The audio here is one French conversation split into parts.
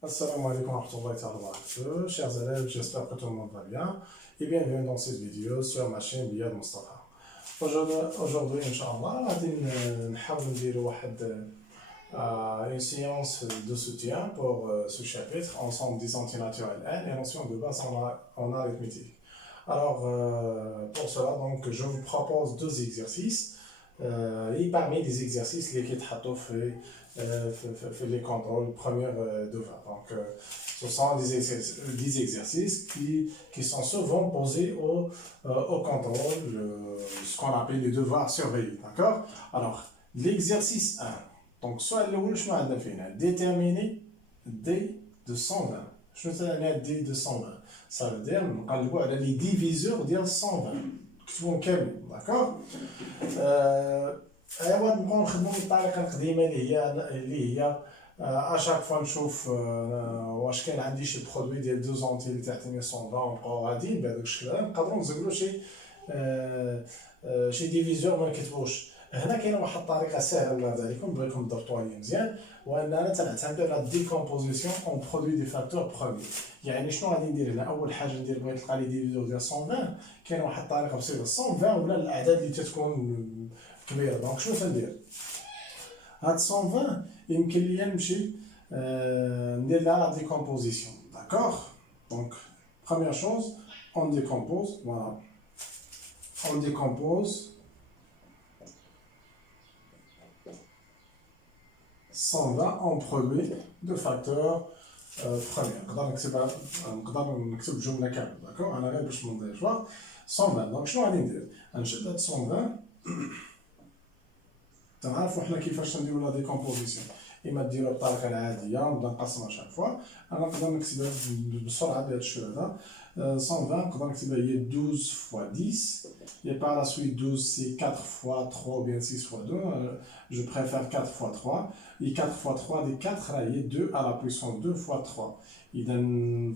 Assalamu alaikum wa rahmatullahi wa barakatuh. Chers élèves, j'espère que tout le monde va bien et bienvenue dans cette vidéo sur ma chaîne Bilal Mustafa. Aujourd'hui, Inch'Allah, nous allons une séance de soutien pour ce chapitre, ensemble des antinaturels N et notions de base en arithmétique. Alors, pour cela, donc, je vous propose deux exercices. Et parmi les exercices, les les contrôles premiers devoirs. Donc, ce sont des exercices qui sont souvent posés au contrôle, ce qu'on appelle les devoirs surveillés. D'accord? Alors, l'exercice 1. Donc, soit le je vais déterminer D de 120. Je vais D de 120. Ça veut dire les diviseurs de 120. D'accord? ايوا نبقاو نخدمو بالطريقه القديمه اللي هي اشاك فوا نشوف واش كاين عندي شي برودوي ديال دو زونتي اللي تعطيني 120 ونبقاو غاديين بهذاك الشكل هذا نقدروا نزولوا شي ديفيزور ما نكتبوش. هنا كاينه واحد الطريقه سهله ولا عليكم بغيتكم تضبطوها لي مزيان، واننا تنعتمدوا على الديكومبوزيسيون اون برودوي دي فاكتور بروميي. يعني شنو غادي ندير هنا؟ اول حاجه ندير بغيت نلقى لي ديفيزور ديال 120. كاينه واحد الطريقه بسيطه 120 ولا الاعداد اللي تتكون كبيره. دونك شنو تندير؟ هاد 120 يمكن ليا نمشي ندير لها لا ديكومبوزيسيون. داكوغ؟ دونك بروميير شوز اون ديكومبوز. فوالا اون ديكومبوز 120 en produit de facteurs premiers. نقدر نكتب جمله كامله. داكوغ؟ انا غير باش ما نضيعش الوقت. 120. دونك شنو غادي ندير؟ غنشد هاد 120. تنعرفوا حنا كيفاش نديروا لا ديكومبوزيسيون. اما ديروها بالطريقه العاديه نبدا نقسمها شاك فوا. انا نقدر نكتبها بسرعه بهذا الشكل هذا. 120 نقدر نكتبها هي 12 fois 10 et par la suite 12 c'est 4 fois 3 ou bien 6 fois 2. Je préfère 4 fois 3 et 4 fois 3 des 4 راه هي 2 à la puissance 2 fois 3. اذا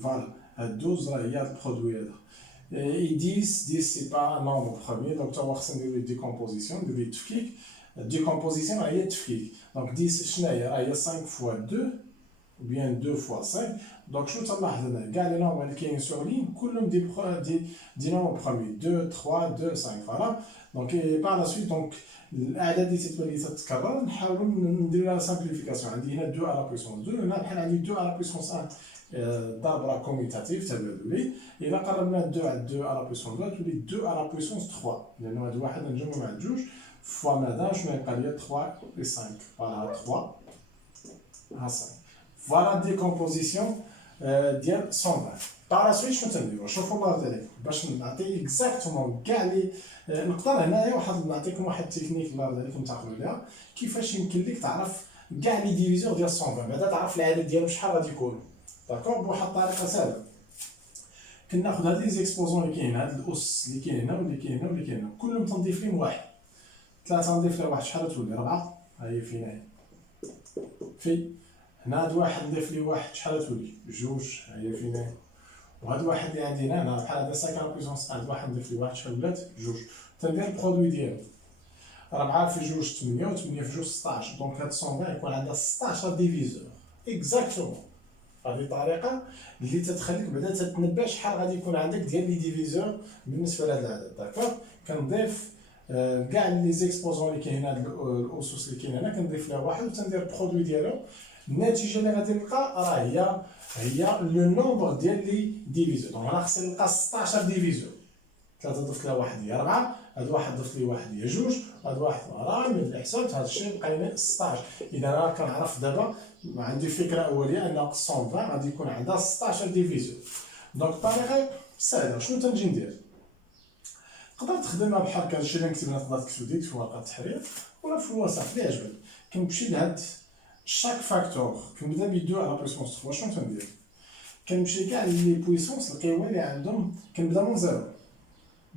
فوالا 12 راه هي البرودوي هذا. Et 10 c'est pas un nombre premier, donc tu vas voir نديرو لي ديكومبوزيسيون نديرو لي التفكيك. Décomposition هي التفكيك. دونك 10 شناهي؟ هي 5 fois 2 ou bien 2 fois 5. دونك شنو تنلاحظ هنا؟ كاع لي نومبر اللي كاينين سور لين كلهم دي نومبر بروميي 2 3 2 5. فوالا دونك بار لا سويت دونك الاعداد اللي تتبان لي تتكرر نحاولوا نديروا لها سامبليفيكاسيون. عندي هنا 2 على بويسونس 2، هنا بحال عندي 2 على بويسونس 1 ضرب راه كوميتاتيف تبادلي. الا قربنا 2 على 2 على بويسونس 2 تولي 2 على بويسونس 3، لان هاد واحد نجمعو مع جوج فوا ماذا شنو يبقى ليا 3 و 5. فوالا 3 ها 5. فوالا ديكومبوزيسيون ديال 120. بار لا سويت شنو تنديرو؟ شوفوا الله يرضي عليكم باش نعطي اكزاكتومون كاع لي نقدر هنايا نعطيكم واحد التكنيك الله يرضي عليكم تعقلوا عليها كيفاش يمكن لك تعرف كاع لي ديفيزور ديال 120 بعدا تعرف العدد ديالهم شحال غادي يكونوا. داكوغ؟ بواحد الطريقه سهله. كناخذ هاد لي زيكسبوزون اللي كاين، هاد الاس اللي كاين هنا واللي كاين هنا واللي كاين هنا، كلهم تنضيف لهم واحد. 3 نضيف لها واحد شحال تولي؟ 4. ها هي فين هي؟ في هنا هاد واحد نضيف ليه واحد شحال تولي؟ 2. ها هي فين هي؟ وهاد واحد اللي عندي هنا بحال هذا 5 على بويسونس 1. هاد واحد نضيف ليه واحد شحال ولات؟ 2. تندير البرودوي ديالو 4 في 2 8 و 8 في 2 16. دونك هاد 120 يكون عندها 16 ديفيزور اكزاكتومون. هذه الطريقه اللي تتخليك بعدا تتنبا شحال غادي يكون عندك ديال لي ديفيزور بالنسبه لهذا العدد. داكوغ؟ كنضيف كاع لي زيكسبوزون اللي كاين هاد الاسس اللي كاين هنا كنضيف لها واحد وتندير البرودوي ديالو. النتيجه اللي غادي نلقى راه هي لو نومبر ديال لي ديفيزور. دونك انا خصني نلقى 16 ديفيزور. 3 ضفت لها واحد هي 4، هاد واحد ضفت لي واحد هي 2، هاد واحد راه من اللي حسبت هاد الشيء بقى لي 16. اذا انا كنعرف دابا عندي فكره اوليه ان 120 غادي يكون عندها 16 ديفيزور. دونك الطريقه سهله. شنو تنجي ندير؟ تقدر تخدمها بحال هكا الشيء اللي نكتب هنا، تقدر تكتب ديك في ورقه التحرير ولا في الوسط اللي عجبك. كنمشي لهاد شاك فاكتور كنبدا ب 2 على بويسونس 3. شنو تندير؟ كنمشي كاع لي بويسونس القوى اللي عندهم كنبدا من 0.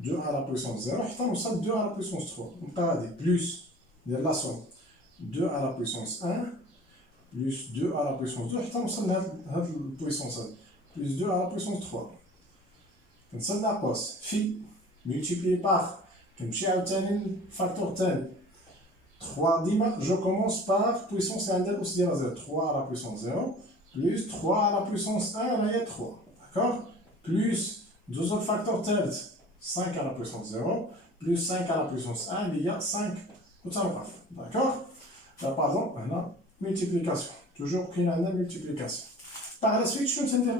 2 على بويسونس 0 حتى نوصل 2 على بويسونس 3. نبقى غادي بلوس ديال لا سوم 2 على بويسونس 1 بلوس 2 على بويسونس 2 حتى نوصل لهاد البويسونس هذا بلوس 2 على بويسونس 3. كنسد لاكوس في multiplié par كنمشي عاوتاني الفاكتور الثاني 3 ديما جو كومونس بار بويسونس اللي عندها الاس ديالها 0. 3 على بويسونس 0 plus 3 à la puissance 1, là il y a 3. D'accord? Plus 2 autres facteurs tels 5 à la puissance 0, plus 5 à la puissance 1, il y a 5 d'accord? Là, pardon, on a multiplication. Toujours qu'il y a une multiplication. Par la suite, je vais vous dire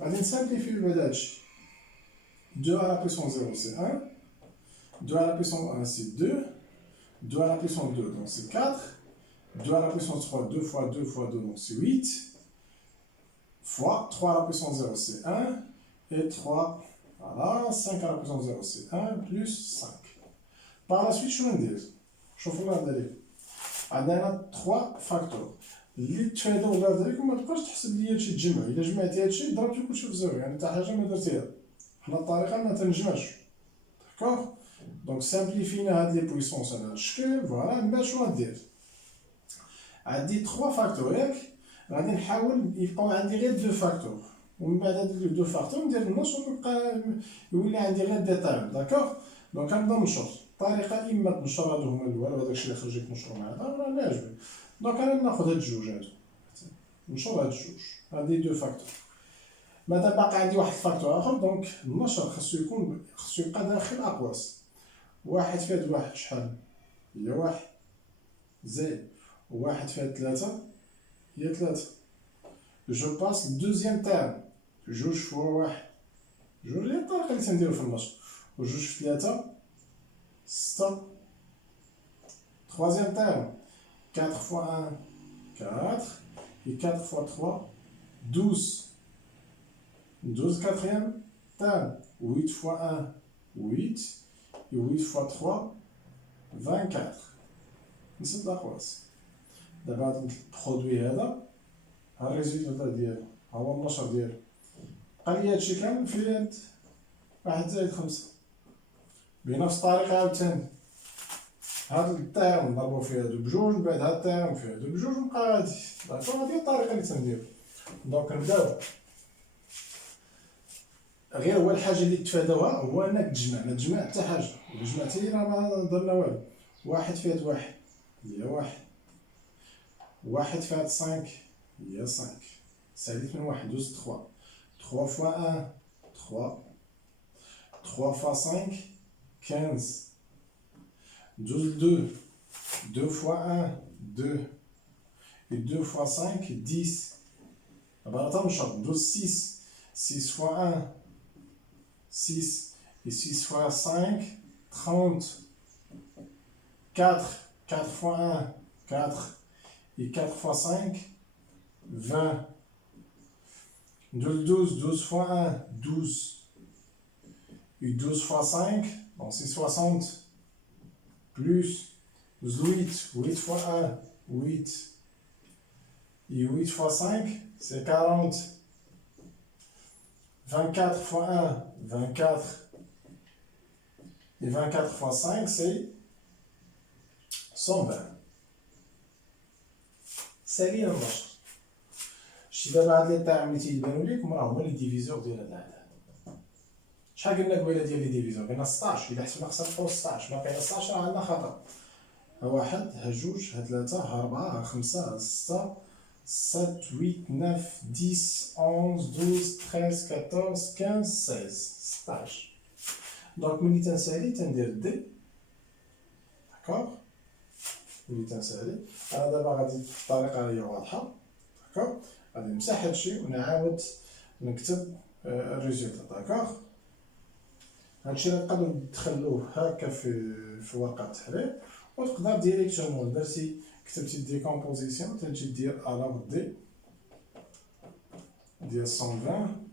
on va simplifier le badge. 2 à la puissance 0, c'est 1. 2 à la puissance 1, c'est 2. 2 à la puissance 2, donc c'est 4. 2 à la puissance 3, 2 fois 2 fois 2, donc c'est 8. Fois 3 à la puissance 0, c'est 1. Et 3, voilà, 5 à la puissance 0, c'est 1, plus 5. Par la suite, je vais vous dire. شوفوا الله هذا عندنا 3 فاكتور اللي تفادوا الله ذلك وما تبقاش تحسب لي هادشي تجمع الا جمعتي هادشي ضربتي كلشي في زيرو يعني حتى حاجه ما درتيها حنا الطريقه ما تنجمعش داكوغ دونك سامبليفينا هاد لي بويسونس على هاد الشكل فوالا من بعد شنو غندير عندي 3 فاكتور ياك غادي نحاول يبقاو عندي غير 2 فاكتور ومن بعد هاد 2 فاكتور ندير النص ويبقى يولي عندي غير دي تايم داكوغ دونك غنبدا نشر الطريقه اما تنشر هادو هما الاول وهذاك الشيء اللي خرج لك نشرو مع هذا راه لا عجبني دونك انا ناخذ هاد الجوج هادو نشر هاد الجوج هادي 2 فاكتور مادام باقي عندي واحد الفاكتور اخر دونك النشر خاصو يبقى داخل اقواس واحد في هاد واحد شحال هي واحد زائد واحد في هاد 3 هي 3 جو باس الدوزيام تاعنا جوج فوا واحد جوج هي الطريقه اللي تنديرو في النشر وجوج في 3 6 troisième terme 4 fois 1 4 et 4 fois 3 12 12 quatrième terme 8 fois 1 8 et 8 fois 3 24 نسد الاقواس دابا هاد البرودوي هذا ها الريزولتا ديالو ها هو النشر ديالو بقى لي هادشي كامل في اليد 1 زائد 5 بنفس الطريقه عاوتاني هاد التيرم نضربو فيه هادو بجوج من بعد هاد التيرم فيه هادو بجوج ونبقى غادي داكوغ هادي هي الطريقه اللي تنديرو دونك نبداو غير هو الحاجه اللي تفاداوها هو انك تجمع ما تجمع حتى حاجه الا جمعتي راه ما درنا والو واحد في هاد واحد هي واحد واحد في هاد 5 هي 5 ساليت من واحد دوز 3 3 فوا 1 3 3 فوا 5 15 12 2 2 fois 1 2 et 2 fois 5 10 d'abord attends je chante 12 6 6 fois 1 6 et 6 fois 5 30 4 4 fois 1 4 et 4 fois 5 20 12 12 12 fois 1 12 et 12 fois 5 donc c'est 60 plus 8, 8 fois 1, 8, et 8 fois 5, c'est 40, 24 fois 1, 24, et 24 fois 5, c'est 120. C'est لي النشر. شتي دابا هاد لي تاعهم اللي تيبانو ليكم راه هما لي ديفيزور ديال هاد العدد. شحال قلنا قبيله ديال لي ديفيزور قلنا 16 الا حسبنا خصنا نلقاو 16 باقي 16 راه عندنا خطا ها واحد ها جوج ها ثلاثة ها أربعة ها خمسة ها ستة 7 8 9 10 11 12 13 14 15 16 16 دونك ملي تنسالي تندير دي داكوغ ملي تنسالي انا دابا غادي الطريقه اللي هي واضحه داكوغ غادي نمسح هادشي ونعاود نكتب الريزولتا داكوغ هادشي نقدروا ندخلوه هكا في ورقه التحرير وتقدر ديريكتومون درتي كتبتي ديكومبوزيسيون تجي دير الوغ دي ديال 120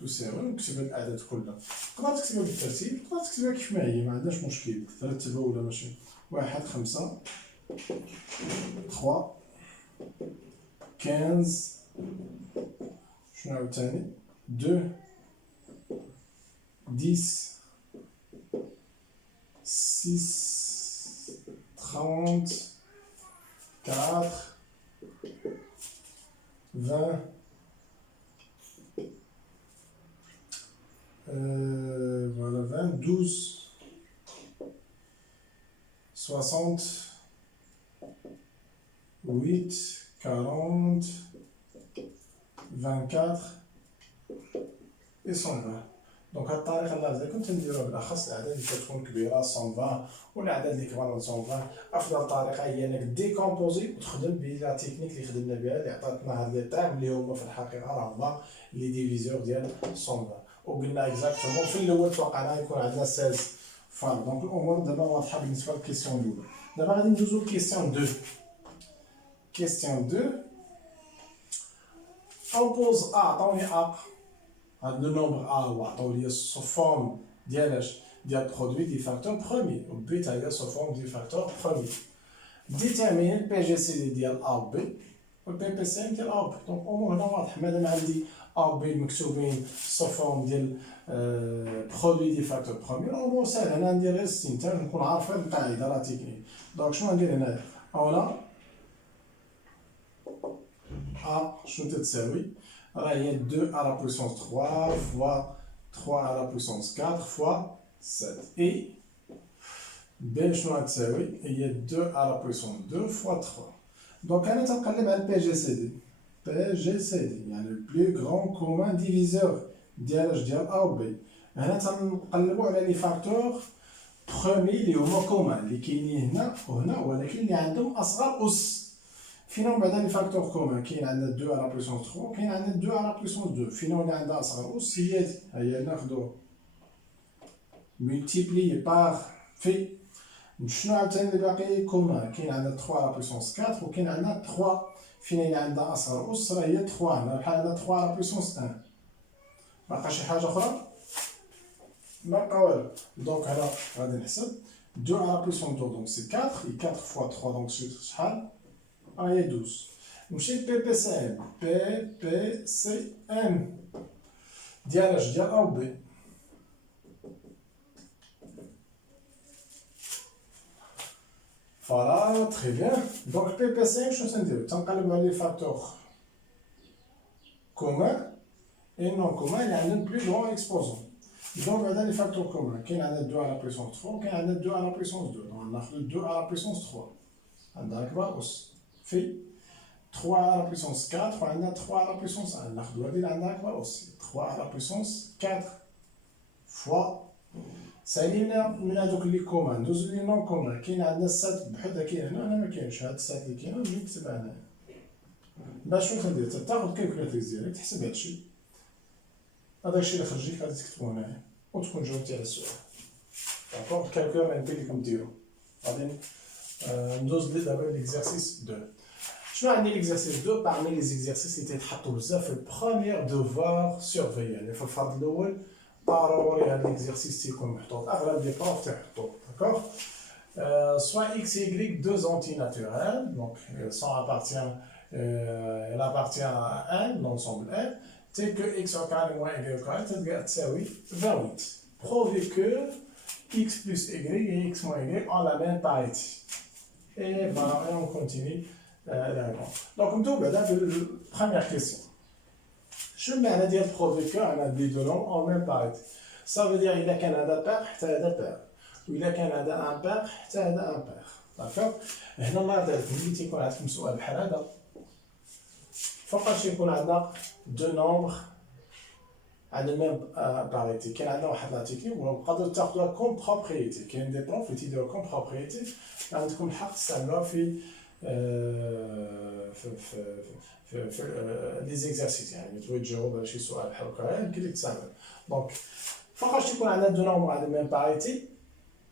تساوي نكتب هاد الاعداد كلها تقدر تكتبها بالترتيب تقدر تكتبها كيف ما هي ما عندهاش مشكل ترتبها ولا ماشي 1 5 3 15 شنو عاوتاني 2 10 6 30 4 20 voilà 20 12 60 8 40 24 et 120. Donc هاد الطريقه اللي غادي كنت نديروها بالاخص الاعداد اللي كتكون كبيره 120 والاعداد اللي كبار من 120. افضل طريقه هي انك ديكومبوزي وتخدم بلا تكنيك اللي خدمنا بها اللي عطاتنا هاد لي طيم اللي هما في الحقيقه راه هما لي ديفيزور ديال 120. وقلنا اكزاكتومون في الاول توقعنا يكون عندنا 16 فار. دونك الامور دابا واضحه بالنسبه للكيسيون الاولى. دابا غادي ندوزو لكيسيون 2. كيسيون 2 اوبوز ا عطاوني ا هاد لو نومبر ا وعطاو لي سو فورم ديالاش ديال برودوي دي فاكتور بروميي و بي تا هي سو فورم دي فاكتور بروميي. ديتيرمين بي جي سي دي ديال ا و بي و بي بي سي ام ديال ا و بي. دونك الامور هنا واضح مادام عندي ا و بي مكتوبين سو فورم ديال برودوي دي فاكتور بروميي الامور ساهل. هنا ندير غير استنتاج نكون عارفين القاعده راه تكنيك. دونك شنو ندير هنايا اولا ا شنو تتساوي راه هي 2 à la puissance 3 fois 3 à la puissance 4 fois 7 et b شنو غتساوي هي 2 à la puissance 2 fois 3. دونك انا تنقلب على البي جي سي دي. بي جي سي دي يعني لو بلو غران كومان ديفيزور ديال ديال ا و بي. هنا تنقلبوا على لي فاكتور برومي اللي هما كومان اللي كاينين هنا وهنا ولكن اللي عندهم اصغر اس. فينا بعدا لي فاكتور كومان كاين عندنا 2 على بليسونس 3 وكاين عندنا 2 على بليسونس 2. فينا اللي عندها اصغر اس هي هادي. هيا ناخدو ملتيبلي بار في شنو عاوتاني اللي باقي كومان كاين عندنا 3 على بليسونس 4 وكاين عندنا 3. فينا اللي عندها اصغر اس راه هي 3 هنا بحال هذا 3 على بليسونس 1. باقا شي حاجه اخرى؟ ما بقى والو. دونك هنا غادي نحسب 2 على بليسونس 2 دونك سي 4 et 4 fois 3 دونك شحال هي 12. نمشي بي بي سي ام. بي بي سي ام ديال اش ديال ا و بي. فوالا تري بيان. دونك بي بي سي ام شنو تنديرو تنقلبو على لي فاكتور كومان اي نون كومان اللي عندهم بلو غون اكسبوزون. دونك بعدا لي فاكتور كومان كاين عندنا 2 على بليسونس 3 وكاين عندنا 2 على بليسونس 2. دونك ناخدو 2 على بليسونس 3 عندها اكبر اس في 3 à la puissance 4 وعندنا 3 à la puissance 1. ناخدو هادي اللي عندها أكبر أس 3 à la puissance 4 فوا سالينا من هادوك اللي كومان ندوزو لي نون كومان. كاين عندنا 7 بحال كاين هنا هنا مكاينش هاد 7 اللي كاينه نجي نكتبها هنايا. باش شنو تندير تاخد كالكولاتريس ديالك تحسب هادشي هذاك الشيء اللي خرج ليك غادي تكتبو هنايا وتكون جاوبتي على السؤال. داكوغ الكالكول غادي لكم ديرو. غادي ندوز دابا ليكزارسيس 2. شنو عندي ليكزارسيس 2 parmi les exercices اللي تيتحطوا بزاف في البروميير دوفوار سيرفي يعني في الفرض الاول ضروري هاد ليكزارسيس تيكون محطوط. اغلب لي بروف تيحطوه داكوغ. soit x et y deux antinaturels donc sont elle appartient à un l'ensemble n tel que x au carré moins y au carré تساوي 28. Prouvez que x plus y et x moins y ont la même parité. Et voilà, et on continue. Donc, on va la première question. Je mets à dire prouver qu'on a des deux noms en même parité. Ça veut dire qu'il y a Canada pair, il y a pair. Ou il y a Canada un pair, il y a un pair. D'accord? Et nous, on a dit qu'on a fait un سؤال بحال هذا. فوقاش يكون عندنا deux nombres à la même parité. كاين عندنا واحد لا تكنيك ونقدروا تاخذوها كوم بروبريتي. كاين دي بروف اللي تيديروا كوم بروبريتي عندكم الحق تستعملوها في لي زيكزارسيس يعني تبغي تجاوب على شي سؤال بحال هكا يمكن لك تستعمل. دونك فوقاش تيكون عندنا دو نومبر على ميم باريتي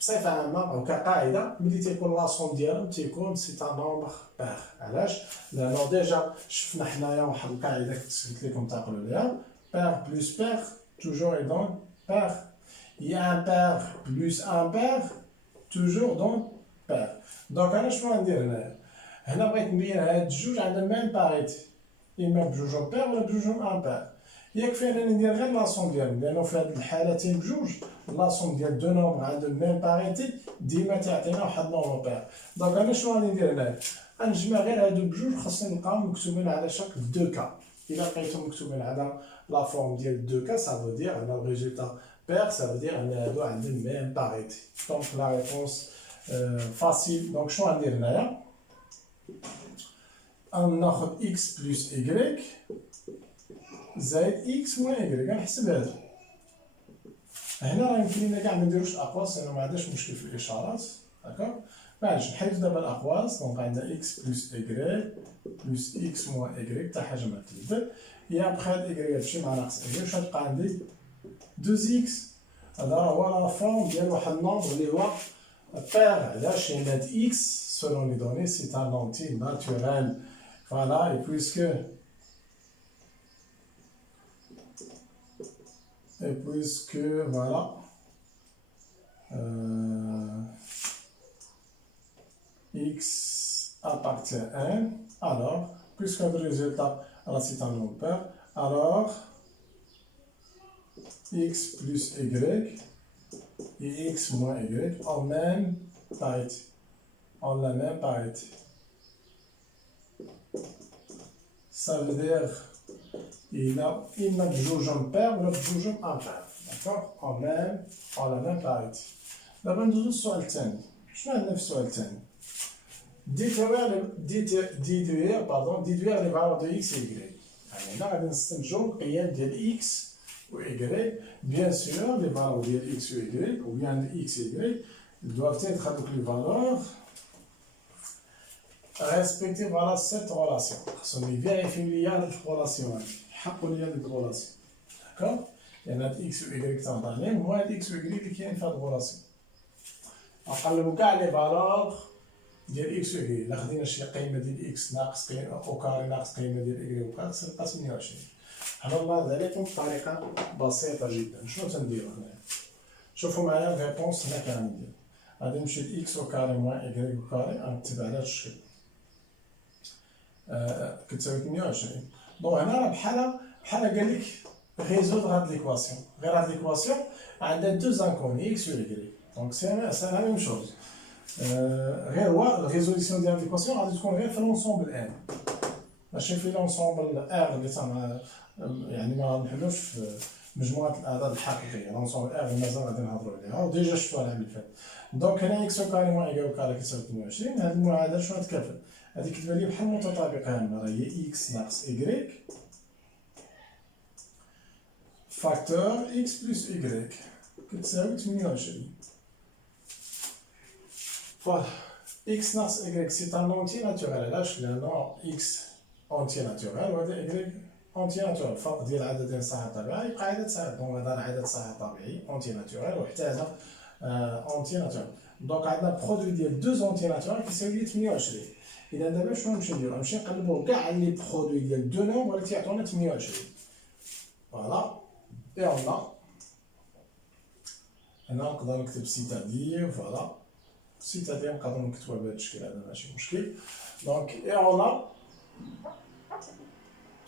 بصفه عامه او كقاعده ملي تيكون لاصوم ديالهم تيكون سي ان نومبر بار. علاش؟ لانه ديجا شفنا حنايا واحد القاعده كنت قلت لكم تعقلوا عليها بار بلس بار توجور اي دون بار. Il y a un pair plus un pair toujours donc pair. دونك انا شنو غندير هنايا؟ هنا بغيت نبين هاد الجوج عندهم ميم باريتي اما بجوجهم بير ولا بجوجهم ان بير. يكفي انني ندير غير لاصوم ديالهم لانه في هاد الحالتين بجوج لاصوم ديال دو نومبر عندهم ميم باريتي ديما تعطينا واحد نومبر بير. دونك انا شنو غادي ندير هنايا؟ غنجمع غير هادو بجوج خاصني نلقاهم مكتوبين على شكل دو كا. الا لقيتهم مكتوبين على لا فورم ديال دو كا سا فو دير ان الريزولتا بير سا فو دير ان هادو عندهم ميم باريتي. دونك لا ريبونس فاسيل. دونك شنو غندير هنايا؟ ناخذ x plus y زائد إكس موان إكغيك. غنحسب هذا. هنا راه يمكن لينا كاع منديروش الأقواس لأنه معندناش مشكل في الإشارات. داكوغ. معليش نحيدو دابا الأقواس. دونك عندنا إكس بلس إكغيك بلس إكس موان إكغيك حتى حاجة متبدل. إي أبخي هاد إكغيك تمشي مع ناقص إكغيك واش غتبقى عندي؟ 2 إكس. هذا راه هو لا فورم ديال واحد النومبر اللي هو بير. علاش؟ لأن هاد إكس selon les données c'est un entier naturel. Voilà, et puisque voilà, x appartient à 1, alors, puisque le résultat, alors c'est un nombre pair, alors x plus y et x moins y ont même parité. En la même parité. Ça veut dire il n'a بجوج paire ولا بجوج impair. D'accord? En la même parité. دابا ندوزو للسؤال الثاني. شنو عندنا في السؤال الثاني؟ déduire les valeurs de x et y. يعني هنا غادي نستنتجو القيم ديال x و y. Bien sûr, les valeurs ديال x و y ou bien de x et y doivent être هادوك les valeurs respecter voilà cette relation. خصهم يفيريفيو ليا هاد الريلاسيون، يحققوا ليا هاد الريلاسيون. داكوغ؟ لأن هاد إكس و إكغيك تنهضر هو هاد إكس و إكغيك اللي كاين في هاد الريلاسيون. نقلبو كاع لي فالور ديال إكس و إكغيك. إلا خدينا شي قيمة ديال إكس ناقص قيمة أو كاري ناقص قيمة ديال إكغيك و كاري تبقى 28. هنا نلاحظ عليكم بطريقة بسيطة جدا. شنو تنديرو هنايا؟ شوفو معايا الريبونس هنا كندير. غادي نمشي لإكس و كاري موان إكغيك و كاري غنكتب على هاد الشكل. كتساوي 28. دونك هنا راه بحال قال لك ريزودر هاد ليكواسيون. غير هاد ليكواسيون عندها دو زانكوني اكس و إكغيك. دونك سي لا ميم شوز. غير هو الريزوليسيون ديال هاد ليكواسيون غادي تكون غير في لونسومبل ان، ماشي في لونسومبل ار اللي يعني ما نحلوش في مجموعة الأعداد الحقيقية. لونسومبل ار مازال غادي نهضرو عليها وديجا شفتوها العام اللي فات. دونك هنا اكس و كاري موان إكغيك و كاري كتساوي 28. هاد المعادلة شنو غتكافل؟ هادي كتبان لي بحال متطابقة هنا، راه هي إكس ناقص إكغيك فاكتور إكس بلس إكغيك كتساوي 28. فوالا إكس ناقص إكغيك سي ان أونتي ناتوريل. علاش؟ لأنو إكس أونتي ناتوريل وهذا إكغيك أونتي ناتوريل. الفرق ديال عددين صحيح طبيعي يبقى عدد صحيح. دونك هذا عدد صحيح طبيعي أونتي ناتوريل وحتى هذا أونتي ناتوريل. دونك عندنا برودوي ديال دو زونتي ناتوريل كيساوي لي 28. إذا دابا شنو نمشي نديرو؟ نمشي نقلبو كاع لي برودوي ديال دو نومبر اللي تيعطونا 28. فوالا إي أون هنا نقدر نكتب سيتادير. فوالا سيتادير نقدر نكتبوها بهذا الشكل هذا ماشي مشكل. دونك إي أون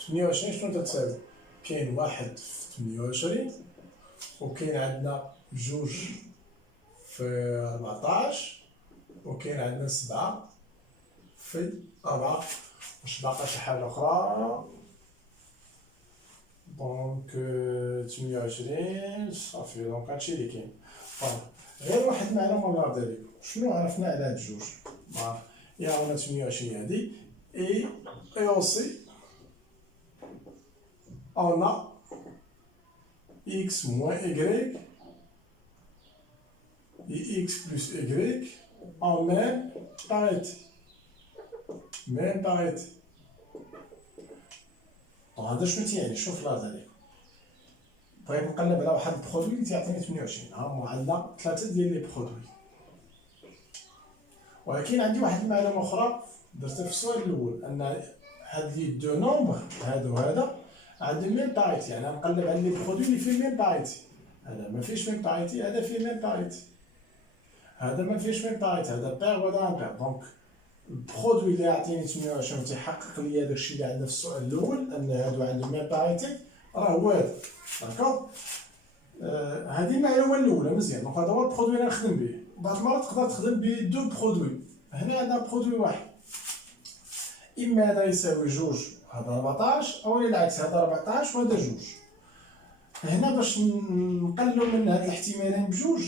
28 شنو تتساوي؟ كاين واحد في 28 وكاين عندنا جوج في 14 وكاين عندنا 7 في 4. واش باقا شي حاجة أخرى؟ دونك 28 صافي. دونك هادشي اللي كاين. غير واحد المعلومة نعرض عليكم. شنو عرفنا على هاد الجوج؟ يا هنا 28 هادي إي أوسي on a x moins y et x plus y en même parité. Même parité. هذا شنو تيعني؟ شوف لاحظ عليكم. بغيت نقلب على واحد البرودوي اللي تيعطيني 28. ها هما عندنا 3 ديال لي برودوي. ولكن عندي واحد المعلومة أخرى درتها في السؤال الأول أن هاد لي دو نومبر هذا وهذا عندهم ميم باريتي. يعني نقلب على لي برودوي اللي فيه ميم باريتي. هذا ما فيهش ميم باريتي، هذا فيه ميم باريتي. هذا ما فيهش ميم باريتي، هذا بير وهذا امبير. دونك البرودوي اللي يعطيني 28 تيحقق لي داكشي اللي عندنا في السؤال الاول ان هادو عندهم ميم باريتي راه هو هذا. داكوغ؟ هذه المعلومه الاولى مزيان. دونك هذا هو البرودوي اللي نخدم به. بعض المرات تقدر تخدم به دو برودوي. هنا عندنا برودوي واحد، اما هذا يساوي جوج هذا 14 او العكس هذا 14 وهذا جوج. هنا باش نقللو من هاد الاحتمالين بجوج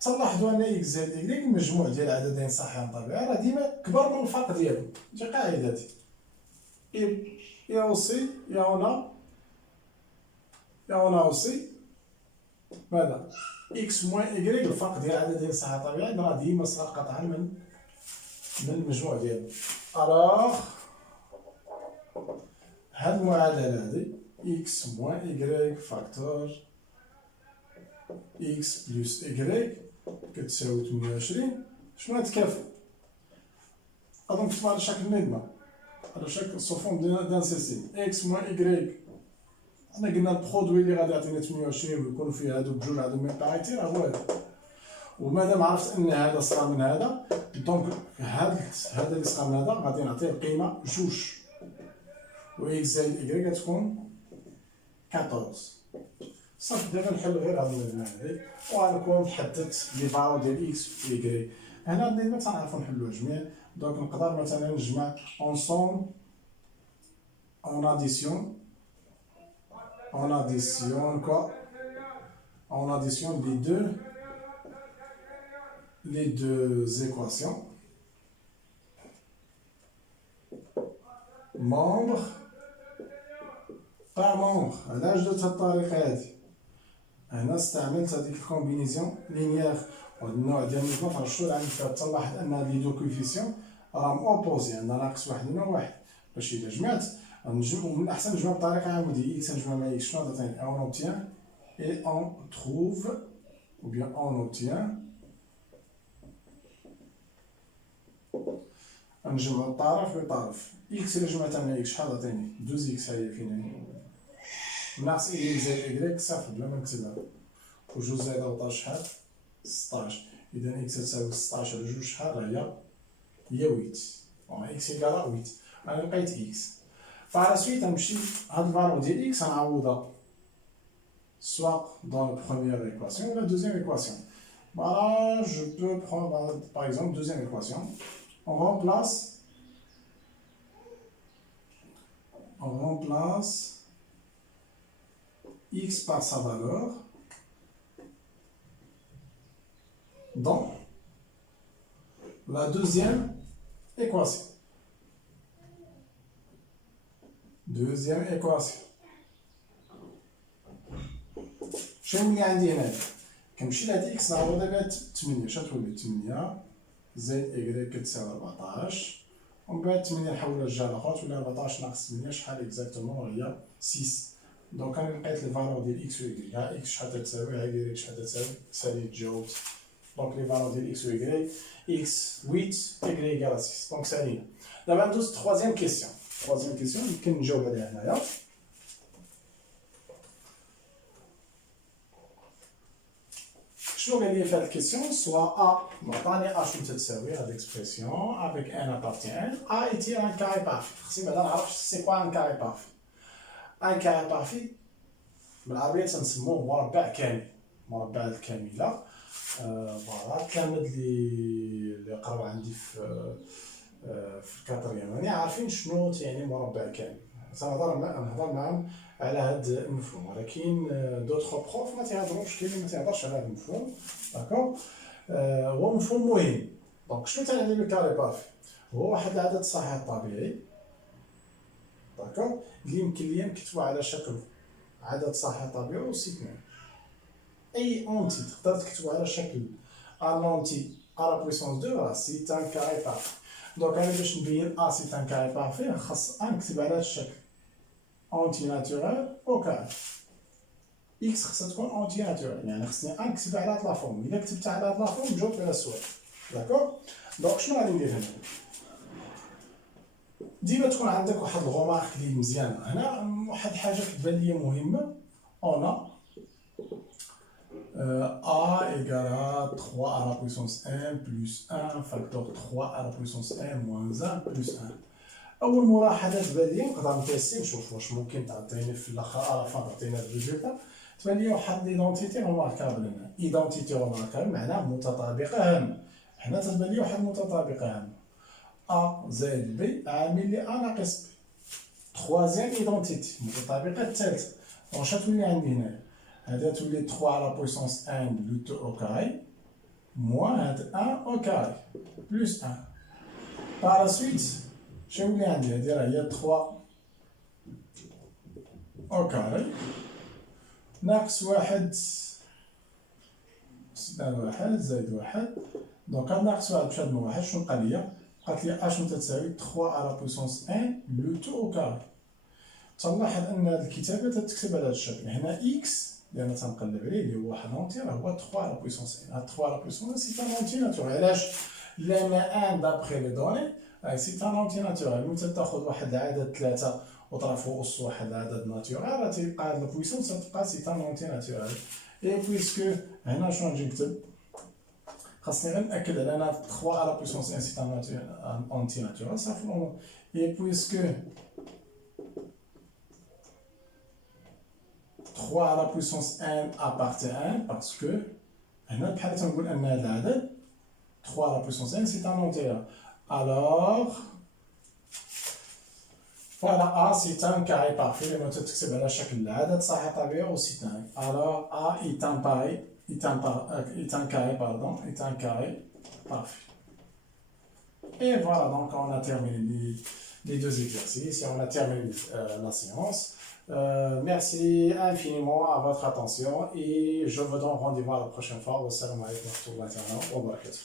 تلاحظوا ان اكس زائد اكغيك المجموع ديال عددين صحيحين طبيعي راه ديما كبر من الفرق ديالهم. دي قاعده هادي. Et aussi, aussi ماذا؟ x moins y الفرق ديال عددين صحيح طبيعي راه ديما صغار قطعا من المجموع ديالهم. الوغ هاد المعادلة هادي x moins y فاكتور x plus y كتساوي 28. شنو غتكافئ؟ غادي نكتبو على شكل ندمة، على شكل سو فورم دان سيستيم x moins y. حنا قلنا البرودوي اللي غادي يعطينا 28 ويكونوا فيه هادو بجوج عندهم ميم باريتي راه هو هذا. ومادام عرفت ان هذا صغر من هذا دونك هذا اللي صغر من هذا غادي نعطيه القيمة جوج، و x زائد y غتكون 14. صافي دابا نحلو غير هاد المعادلة هادي وغنكون حددت لي فالور ديال x و y. هنا هاد اللي تنعرفو نحلوها جميع. دونك نقدر مثلا نجمع ensemble en addition les deux équations membre par membre. علاش درت هاد الطريقة هادي؟ هنا استعملت هاديك الكومبينيزيون لينيير. وهاد النوع ديال النظام غنشوف عندي فيها تلاحظ ان لي دو كوفيسيون راهم اوبوزي، عندنا ناقص واحد هنا وواحد. باش إلا جمعت نجمعو من الأحسن نجمعو بطريقة عمودية. x نجمع مع x شنو غتعطيني؟ on obtient et on trouve ou bien on obtient. نجمعو الطرف بطرف. x إلا جمعتها مع x شحال غتعطيني؟ 2x هاهي فين هي؟ ناقص y زائد y صافي بلا ما نكتبها. و جوج زائد 14 شحال؟ 16. إذا x تساوي 16 على جوج شحال؟ هي 8. x إيكالا 8. أنا لقيت x. Par la suite, هاد الفالور ديال x غنعوضها soit dans la première équation ou la deuxième équation. Voilà, je peux prendre par exemple deuxième équation. On remplace x par sa valeur dans la deuxième équation. Deuxième équation. شنو اللي عندي هنا؟ كنمشي لهاد اكس نعوضها بها 8. شنو تولي 8 زائد اكغيك كتساوي 14. ومن بعد 8 نحولها لجهه الاخرى تولي 14 ناقص 8 شحال اكزاكتومون؟ هي 6. دونك انا لقيت لي فالور ديال اكس و اكغيك. ها اكس شحال تساوي، ها اكغيك شحال تساوي، ساليت جاوبت. دونك لي فالور ديال اكس و اكغيك اكس 8 اكغيك على 6. دونك سالينا. دابا ندوز تخوازيام كيسيون. Troisième question, يمكن نجاوب عليها هنايا. شنو قال لي في هاد الكيسيون؟ سوا A معطاني A شنو تتساوي هاد ليكسبرسيون افيك ان ابارتيان A ايتير ان كاري بارفي. خصني بعدا نعرف سي كوا ان كاري بارفي. ان كاري بارفي بالعربية تنسموه مربع كامل. مربع الكاملة. فوالا التلاميذ اللي قراو عندي في الكاتريام يعني عارفين شنو تعني مربع كامل. نهضر معاهم على هذا المفهوم، ولكن دوطخ بروف ما تيهضروش، كاين اللي ما تيهضرش على هذا المفهوم. داكوغ هو مفهوم مهم. دونك شنو تعني لو كاري بارفي؟ هو واحد العدد الصحيح الطبيعي داكوغ اللي يمكن ليا نكتبو على شكل عدد صحيح طبيعي وسيكون اي اونتي تقدر تكتبو على شكل ان اونتي ا لا بويسونس 2 راه سي ان كاري بارفي. دونك انا باش نبين ا سي ان كاري بارفي خاص نكتب على هذا الشكل اونتي ناتورال او كاري. اكس خاصها تكون اونتي ناتورال، يعني خصني نكتب على هاد لافورم. الا كتبت على هاد لافورم جاوبت على السؤال. داكوغ دونك شنو غادي ندير هنا؟ ديما تكون عندك واحد الغومارك اللي مزيانه. هنا واحد الحاجه كتبان ليا مهمه. اون A égale à 3 à la puissance 1 plus 1 facteur 3 à la puissance 1 moins 1 plus 1. أول ملاحظة تبان لي نقدر نتيستي نشوف واش ممكن تعطيني في الآخر على فان تعطينا الريزلتا. تبان لي واحد ليدونتيتي روماركابل هنا. ايدونتيتي روماركابل معناه متطابقة هامة. هنا تبان لي واحد متطابقة هامة. A زائد B عامل لي A ناقص B. تخوازيام ايدونتيتي متطابقة الثالثة. واش تولي عندي هنا؟ هذا تولي 3 على بويسونس 1 لو تو او كاري موان هاد 1 او كاري بلس 1. بار لا سويت شنو اللي عندي؟ هادي راه هي 3 أو كاري ناقص واحد زائد واحد زائد واحد. دونك هاد ناقص واحد بشحال من واحد شنو بقى ليا؟ بقات لي أ شنو تتساوي 3 على بويسونس 1 لو تو أو كاري. تنلاحظ أن هاد الكتابة تتكتب على هاد الشكل، هنا إكس اللي أنا تنقلب عليه اللي هو واحد أونتير هو 3 على بويسونس 1. هاد 3 على بويسونس 1 سي أن أونتي ناتوريل. علاش؟ لأن 1 دابخي لي دوني سي أن أونتي ناتوريل. ملي تاخد واحد العدد 3 وطرح فوق أس واحد العدد ناتوريل راه تيبقى هاد البويسونس تبقى سي أن أونتي ناتوريل. إي بويسكو هنا شنو نجي نكتب؟ خاصني غير نأكد على أن 3 على بويسونس 1 سي أن أونتي ناتوريل صافي. إي بويسكو 3 à la puissance 1 appartient à 1 parce que هنا بحال تنقول ان هذا العدد 3 à la puissance 1 c'est un entier. Alors voilà A c'est un carré parfait لما تكتب على شكل العدد صحيح طبيعي و c'est un. Alors A est un pareil est un carré pardon est un carré parfait. Et voilà, donc on a terminé les deux exercices et on a terminé la séance. Merci infiniment à votre attention et je vous donne rendez-vous à la prochaine fois. Wassalamu alaikum wa rahmatullahi wa barakatuh.